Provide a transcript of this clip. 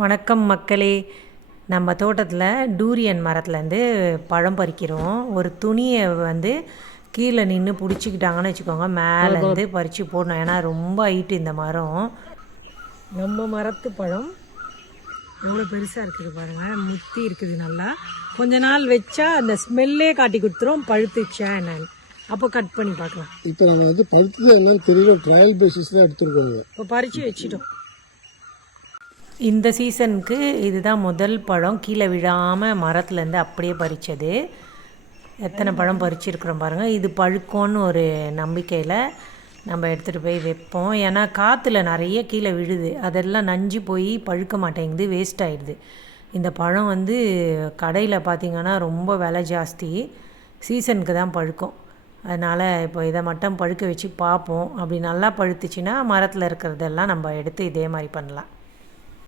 வணக்கம் மக்களே. நம்ம தோட்டத்தில் டூரியன் மரத்துலேருந்து பழம் பறிக்கிறோம். ஒரு துணியை வந்து கீழே நின்று பிடிச்சிக்கிட்டாங்கன்னு வச்சுக்கோங்க மேலேருந்து பறித்து போடணும். ஏன்னா ரொம்ப ஹைட்டு இந்த மரம். நம்ம மரத்து பழம் எவ்வளோ பெருசாக இருக்குது பாருங்கள் முத்தி இருக்குது நல்லா. கொஞ்ச நாள் வச்சா அந்த ஸ்மெல்லே காட்டி கொடுத்துரும். பழுத்துச்சா என்னன்னு. அப்போ கட் பண்ணி பார்க்கலாம். இப்போ நாங்கள் வந்து பழுத்தது என்னன்னு தெரியல. ட்ரையல் பேசிஸில் எடுத்துருக்கோங்க இப்போ பறித்து வச்சிட்டோம். இந்த சீசனுக்கு இதுதான் முதல் பழம். கீழே விழாமல் மரத்துலேருந்து அப்படியே பறித்தது எத்தனை பழம் பறிச்சிருக்கிறோம் பாருங்கள் இது பழுக்கோன்னு ஒரு நம்பிக்கையில் நம்ம எடுத்துகிட்டு போய் வைப்போம். ஏன்னா காற்றுல நிறைய கீழே விழுது. அதெல்லாம் நஞ்சு போய் பழுக்க மாட்டேங்குது வேஸ்ட் ஆயிடுது. இந்த பழம் வந்து கடையில் பார்த்திங்கன்னா ரொம்ப விலை ஜாஸ்தி. சீசனுக்கு தான் பழுக்கும். அதனால் இப்போ இதை மட்டும் பழுக்க வச்சு பார்ப்போம். அப்படி நல்லா பழுத்துச்சுன்னா மரத்தில் இருக்கிறதெல்லாம் நம்ம எடுத்து இதே மாதிரி பண்ணலாம்.